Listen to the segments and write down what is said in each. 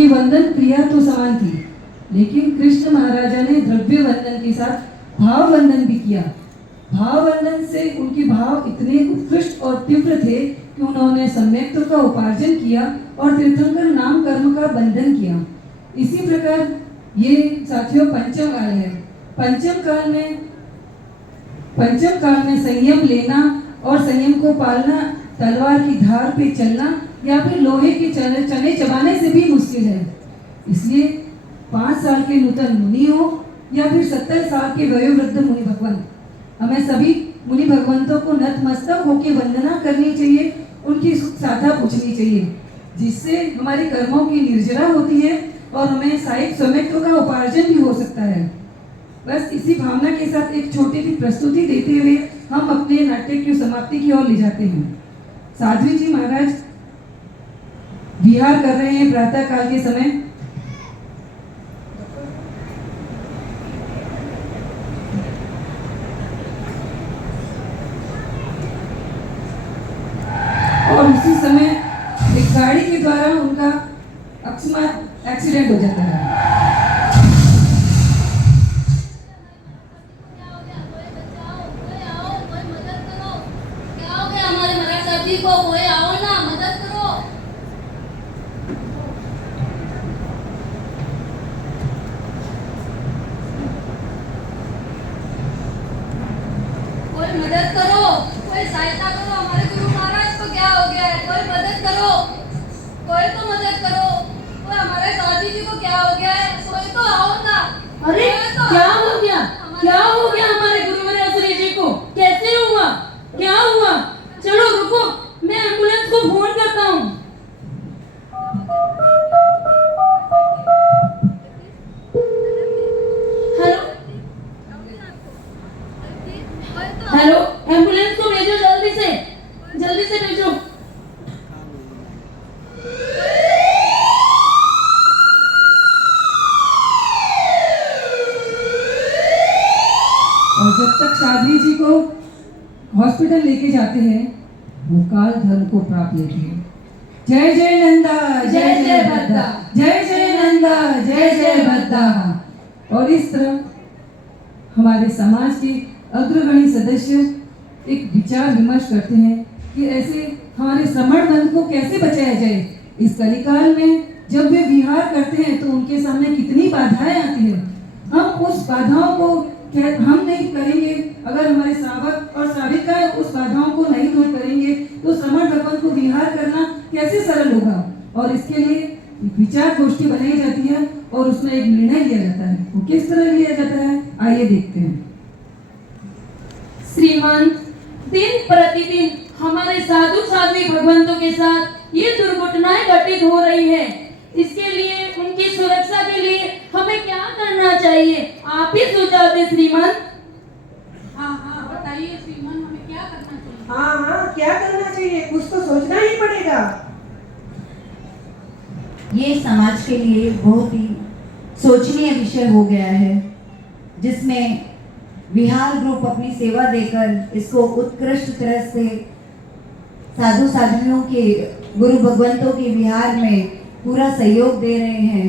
उनकी वंदन क्रिया तो समान थी, लेकिन कृष्ण महाराजा ने द्रव्य वंदन के साथ भाव वंदन भी किया। भाव वंदन से उनके भाव इतने उत्कृष्ट और तीव्र थे कि उन्होंने सम्यक्त्व का उपार्जन किया और तीर्थंकर नाम कर्म का बंधन किया। इसी प्रकार ये साथियों पंचम काल है। पंचम काल में संयम लेना और संयम को पालना तलवार की धार पे चलना या फिर लोहे के चने चबाने से भी मुश्किल है। इसलिए 5 साल के नूतन मुनि हो या फिर 70 साल के वयोवृद्ध मुनि भगवान, हमें सभी मुनि भगवंतों को नतमस्तक होकर वंदना करनी चाहिए, उनकी साधा पूछनी चाहिए, जिससे हमारे कर्मों की निर्जरा होती है और हमें साहित्य सम्यक्त्व का उपार्जन भी हो सकता है। बस इसी भावना के साथ एक छोटी सी प्रस्तुति देते हुए हम अपने नाट्य की समाप्ति की ओर ले जाते हैं। साध्वी जी महाराज विहार कर रहे हैं प्रातः काल के समय। और उसी समय एक गाड़ी के द्वारा उनका अकस्मात एक्सीडेंट हो जाता है। कोई आओ ना, मदद करो। कोई मदद करो, कोई सहायता करो, हमारे गुरु महाराज को क्या हो गया है? कोई मदद करो, कोई तो मदद करो। कोई हमारे साथी जी को क्या हो गया है? कोई तो आओ ना। अरे क्या हो गया? क्या हो गया हमारे गुरु महाराज जी को? कैसे हुआ? क्या हुआ? चलो रुको, मैं एम्बुलेंस को फोन करता हूँ। हेलो हेलो, एम्बुलेंस को भेजो, जल्दी से भेजो। और जब तक साध्वी जी को हॉस्पिटल लेके जाते हैं, वो काल धर्म को प्राप्त लेते हैं। जय जय नंदा, जय जय भद्दा, जय जय नंदा, जय जय भद्दा। और इस तरह हमारे समाज के अग्रगण्य सदस्य एक विचार विमर्श करते हैं कि ऐसे हमारे श्रमण बंध को कैसे बचाया जाए। इस कलिकाल में जब वे विहार करते हैं तो उनके सामने कितनी बाधाएं आती है। हम उस बाधाओं को हम नहीं करेंगे, अगर हमारे श्रावक और श्राविकाएं उस बाधाओं को नहीं दूर करेंगे तो श्रमण भगवंत को विहार करना कैसे सरल होगा। और इसके लिए विचार गोष्ठी बनाई जाती है और उसमें एक निर्णय लिया जाता है। वो किस तरह लिया जाता है, आइए देखते हैं। श्रीमंत, दिन प्रतिदिन हमारे साधु साध्वी भगवंतों के साथ ये दुर्घटनाएं घटित हो रही है। इसके लिए, उनकी सुरक्षा के लिए हमें क्या करना चाहिए? आप ही सुझाव दें श्रीमंत। हाँ बताइए श्रीमंत, हमें क्या करना चाहिए? हाँ क्या करना चाहिए, कुछ तो सोचना ही पड़ेगा। ये समाज के लिए बहुत ही सोचनीय विषय हो गया है, जिसमें विहार ग्रुप अपनी सेवा देकर इसको उत्कृष्ट तरह से साधु साधुओं के, गुरु भगवंतों के विहार में पूरा सहयोग दे रहे हैं।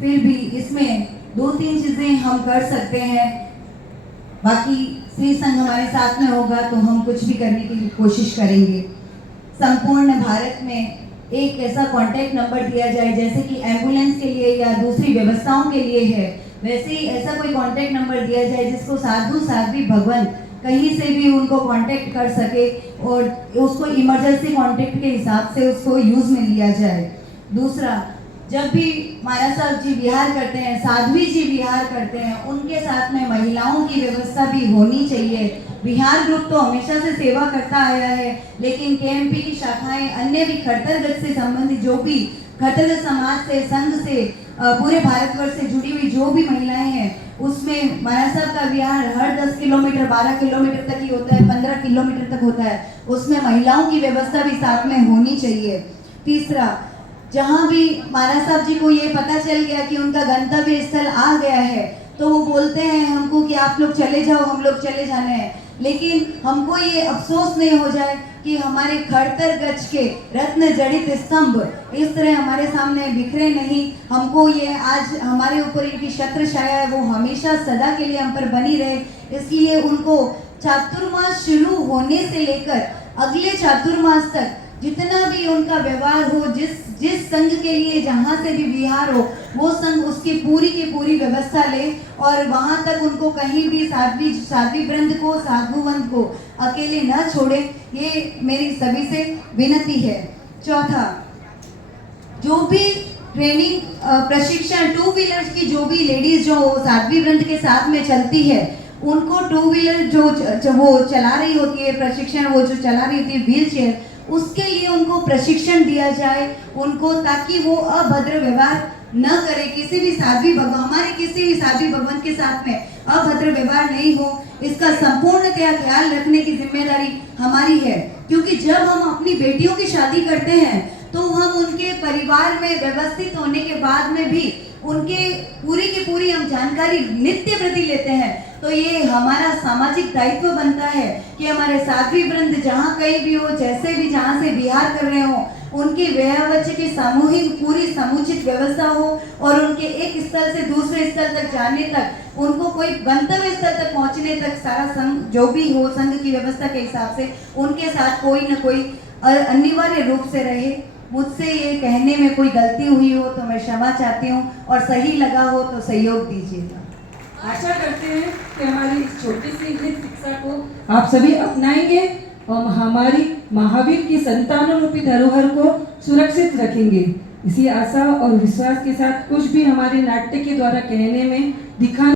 फिर भी इसमें 2-3 चीजें हम कर सकते हैं। बाकी श्री संघ हमारे साथ में होगा तो हम कुछ भी करने की कोशिश करेंगे। संपूर्ण भारत में एक ऐसा कांटेक्ट नंबर दिया जाए, जैसे कि एम्बुलेंस के लिए या दूसरी व्यवस्थाओं के लिए है, वैसे ही ऐसा कोई कांटेक्ट नंबर दिया जाए जिसको साधु साध्वी भगवंत कहीं से भी उनको कांटेक्ट कर सके और उसको इमरजेंसी कांटेक्ट के हिसाब से उसको यूज में लिया जाए। दूसरा, जब भी महाराज साहब जी विहार करते हैं, साध्वी जी विहार करते हैं, उनके साथ में महिलाओं की व्यवस्था भी होनी चाहिए। विहार ग्रुप तो हमेशा से सेवा करता आया है, लेकिन केएमपी की शाखाएं अन्य भी खड़तरगत से संबंधित, जो भी खड़तरगत समाज से, संघ से, पूरे भारतवर्ष से जुड़ी हुई जो भी महिलाएं हैं, उसमें महाराज साहब का विहार हर 10 किलोमीटर 12 किलोमीटर तक ही होता है, 15 किलोमीटर तक होता है। उसमें महिलाओं की व्यवस्था भी साथ में होनी चाहिए। तीसरा, जहाँ भी महाराज साहब जी को ये पता चल गया कि उनका गंतव्य स्थल आ गया है, तो वो बोलते हैं हमको कि आप लोग चले जाओ, हम लोग चले जाने हैं। लेकिन हमको ये अफसोस नहीं हो जाए कि हमारे खड़तर गज के रत्न जड़ित स्तंभ इस तरह हमारे सामने बिखरे नहीं। हमको ये आज हमारे ऊपर इनकी छत्र छाया है, वो हमेशा सदा के लिए हम पर बनी रहे। इसलिए उनको चातुर्मास शुरू होने से लेकर अगले चातुर्मास तक जितना भी उनका व्यवहार हो, जिस संघ के लिए जहाँ से भी विहार हो, वो संघ उसकी पूरी की पूरी व्यवस्था ले और वहाँ तक उनको कहीं भी साध्वी वृंद को, साधुवंत को अकेले न छोड़े। ये मेरी सभी से विनती है। चौथा, जो भी ट्रेनिंग प्रशिक्षण टू व्हीलर्स की जो भी लेडीज जो साध्वी वृंद के साथ में चलती है, उनको टू व्हीलर जो वो चला रही होती है, प्रशिक्षण वो जो चला रही होती है व्हील चेयर, उसके लिए उनको प्रशिक्षण दिया जाए उनको, ताकि वो अभद्र व्यवहार न करे किसी भी साध्वी भगवान, हमारे किसी भी साध्वी भगवान के साथ में अभद्र व्यवहार नहीं हो। इसका संपूर्णतया ख्याल रखने की जिम्मेदारी हमारी है, क्योंकि जब हम अपनी बेटियों की शादी करते हैं तो हम उनके परिवार में व्यवस्थित होने के बाद में भी उनके पूरी की पूरी हम जानकारी नित्य प्रति लेते हैं। तो ये हमारा सामाजिक दायित्व बनता है कि हमारे साध्वी वृंद जहाँ कहीं भी हो, जैसे भी जहाँ से विहार कर रहे हो, उनकी व्यवच की सामूहिक पूरी समुचित व्यवस्था हो और उनके एक स्थल से दूसरे स्थल तक जाने तक, उनको कोई गंतव्य स्थल तक पहुँचने तक सारा संघ जो भी हो, संघ की व्यवस्था के हिसाब से उनके साथ कोई न कोई अनिवार्य रूप से रहे। मुझसे ये कहने में कोई गलती हुई हो तो मैं क्षमा चाहती हूँ, और सही लगा हो तो सहयोग दीजिएगा। आशा करते हैं कि हमारी इस छोटी सी हित शिक्षा को आप सभी अपनाएंगे और हमारी महावीर की संतानों रूपी धरोहर को सुरक्षित रखेंगे। इसी आशा और विश्वास के साथ कुछ भी हमारे नाट्य के द्वारा कहने में दिखाने